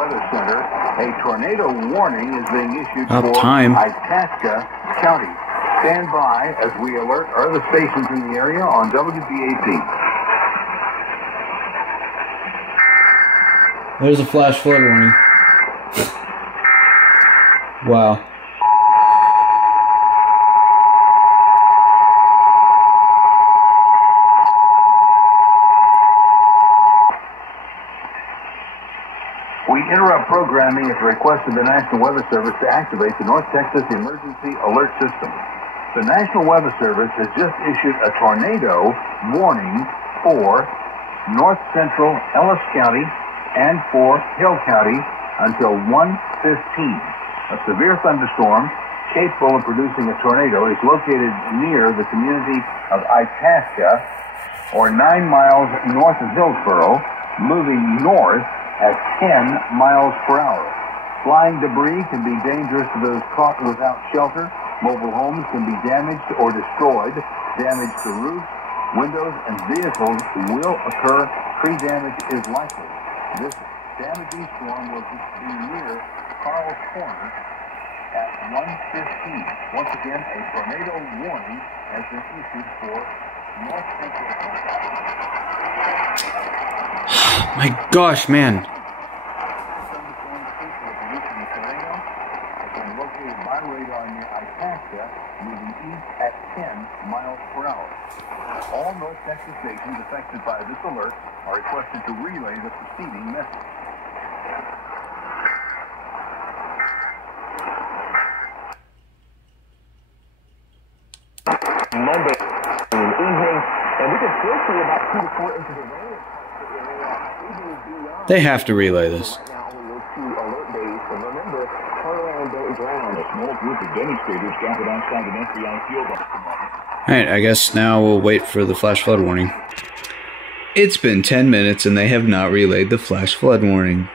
Weather Center. A tornado warning is being issued About for time. Itasca County. Stand by as we alert other stations in the area on WBAP. There's a flash flood warning. Wow. We interrupt programming at the request of the National Weather Service to activate the North Texas Emergency Alert System. The National Weather Service has just issued a tornado warning for north central Ellis County and for Hill County until 1:15. A severe thunderstorm capable of producing a tornado is located near the community of Itasca, or 9 miles north of Hillsboro, moving north at 10 miles per hour. Flying debris can be dangerous to those caught without shelter. Mobile homes can be damaged or destroyed. Damage to roofs, windows, and vehicles will occur. Tree damage is likely. This damaging storm will be near Carl's Corner at 1:15. Once again, a tornado warning has been issued for North Central. My gosh, man. Located by radar near Itasca, moving east at 10 miles per hour. All North Texas stations affected by this alert are requested to relay the preceding message. Monday evening, and we can still see about 2 to 4 inches of rain. They have to relay this. Right now, only those 2 alert days, and remember, turn around, don't drown. A small group of demonstrators gathered outside an FBI field at the moment. Alright, I guess now we'll wait for the flash flood warning. It's been 10 minutes and they have not relayed the flash flood warning.